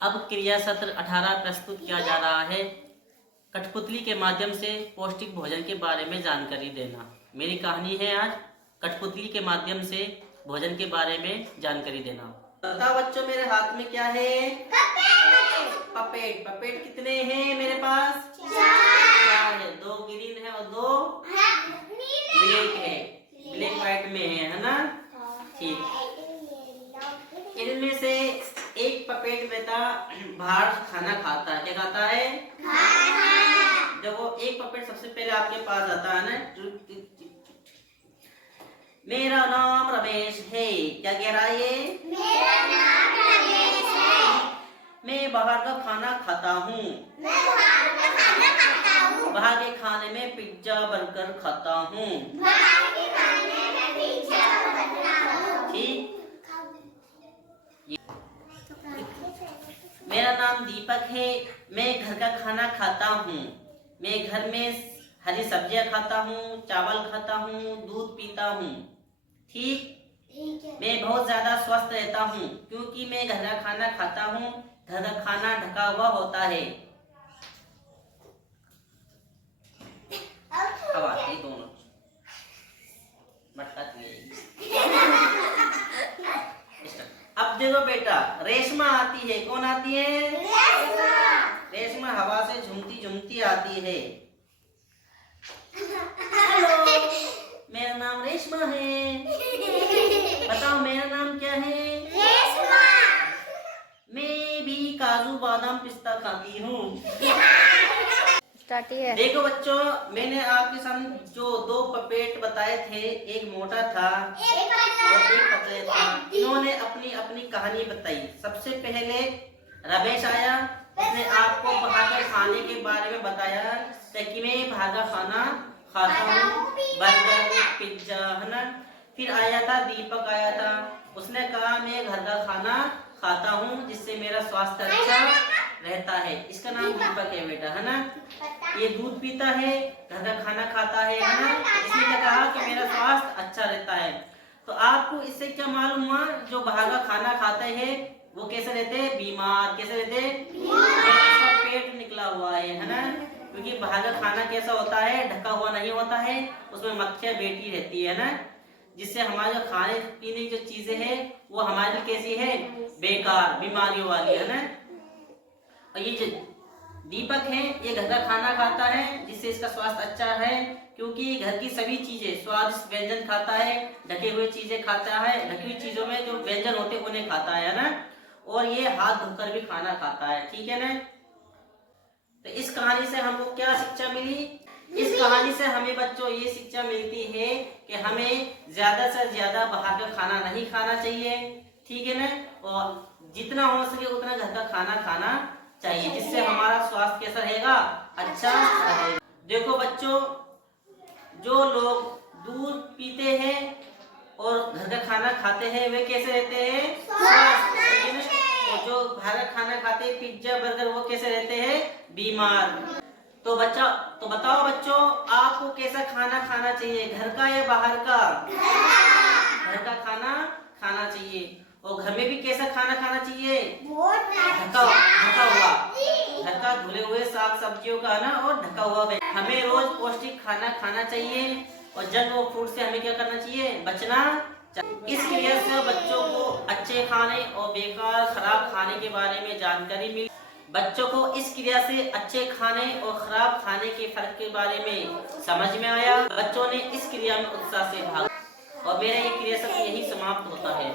अब क्रिया सत्र 18 प्रस्तुत किया जा रहा है। कठपुतली के माध्यम से पौष्टिक भोजन के बारे में जानकारी देना। मेरी कहानी है आज कठपुतली के माध्यम से भोजन के बारे में जानकारी देना। बताओ बच्चों, मेरे हाथ में क्या है? पपेट। पपेट कितने हैं मेरे पास? 4 है। 2 ग्रीन है और 2 ब्लैक है। ब्लैक व्हाइट में है ना? ठीक। इनमें से एक पपेट बेटा बाहर खाना खाता है। क्या खाता है? खाना। जब वो एक पपेट सबसे पहले आपके पास आता है ना, मेरा नाम रमेश है। क्या कह रहा है ये? मेरा नाम रमेश है। मैं बाहर का खाना खाता हूँ। मैं बाहर का खाना खाता हूँ। बाहर के खाने में पिज्जा बर्गर खाता हूँ। बाहर के खाने में पिज्जा बर्गर खाता हूँ। ठीक। मेरा नाम दीपक है। मैं घर का खाना खाता हूँ। मैं घर में हरी सब्जियां खाता हूँ, चावल खाता हूँ, दूध पीता हूँ। ठीक। मैं बहुत ज्यादा स्वस्थ रहता हूँ क्योंकि मैं घर का खाना खाता हूँ। घर का खाना ढका हुआ होता है। दोनों अब देखो बेटा, रेशमा आती है। कौन आती है? रेशमा हवा से झूमती झूमती आती है। हेलो, मेरा नाम रेशमा है। बताओ मेरा नाम क्या है? रेशमा। मैं भी काजू बादाम पिस्ता खाती हूँ। देखो बच्चों, मैंने आपके सामने जो 2 पपेट बताए थे, एक मोटा था और एक पतला था। इन्होंने अपनी अपनी कहानी बताई। सबसे पहले रमेश आया, उसने आपको बाहर के खाने के बारे में बताया कि मैं बाहर का खाना खाता हूँ, बर्गर पिज्जा, है ना। फिर आया था दीपक, आया था, उसने कहा मैं घर का खाना खाता हूँ जिससे मेरा स्वास्थ्य अच्छा रहता है। इसका नाम दीपक है बेटा, है ना। ये दूध पीता है, घर का खाना खाता है ना। इसने क्या कहा कि मेरा स्वास्थ्य अच्छा रहता है। तो आपको इससे क्या मालूम हुआ? जो बाहर का खाना खाते हैं वो कैसे रहते हैं? बीमार। कैसे रहते हैं? इसका पेट निकला हुआ है ना। क्योंकि बाहर का खाना कैसा होता है? ढका हुआ नहीं होता है, उसमें मक्खियां बैठी रहती है ना, जिससे हमारे जो खाने पीने की जो चीजें हैं वो हमारी कैसी है? बेकार, बीमारियों वाली, है ना। और ये जो दीपक है, ये घर का खाना खाता है जिससे इसका स्वास्थ्य अच्छा है, क्योंकि घर की सभी चीजें स्वादिष्ट व्यंजन खाता है, ढके हुए चीजें खाता है, ढकी हुई चीजों में जो व्यंजन होते हैं उन्हें खाता है ना। और ये हाथ धोकर भी खाना खाता है। ठीक है ना। तो इस कहानी से हमको क्या शिक्षा मिली? इस कहानी से हमें बच्चों ये शिक्षा मिलती है कि हमें ज्यादा से ज्यादा बाहर का खाना नहीं खाना चाहिए। ठीक है ना। और जितना हो सके उतना घर का खाना खाना चाहिए, जिससे हमारा स्वास्थ्य कैसा रहेगा? अच्छा रहेगा। देखो बच्चों, जो लोग दूध पीते हैं और घर का खाना खाते हैं वे कैसे रहते हैं? स्वस्थ। और जो बाहर का खाना खाते हैं पिज्जा बर्गर, वो कैसे रहते हैं? बीमार। तो बताओ बच्चों, आपको कैसा खाना खाना चाहिए? घर का या बाहर का? घर का खाना खाना चाहिए। और घर में भी कैसा खाना खाना चाहिए? ढका हुआ, घर का धुले हुए साग सब्जियों का ना, और ढका हुआ। हमें रोज पौष्टिक खाना खाना चाहिए और जंक फूड से हमें क्या करना चाहिए? बचना चाहिए। इस क्रिया से बच्चों को अच्छे खाने और बेकार खराब खाने के बारे में जानकारी मिली। बच्चों को इस क्रिया से अच्छे खाने और खराब खाने के फर्क के बारे में समझ में आया। बच्चों ने इस क्रिया में उत्साह से भाग, और मेरा ये क्रिया सब यही समाप्त होता है।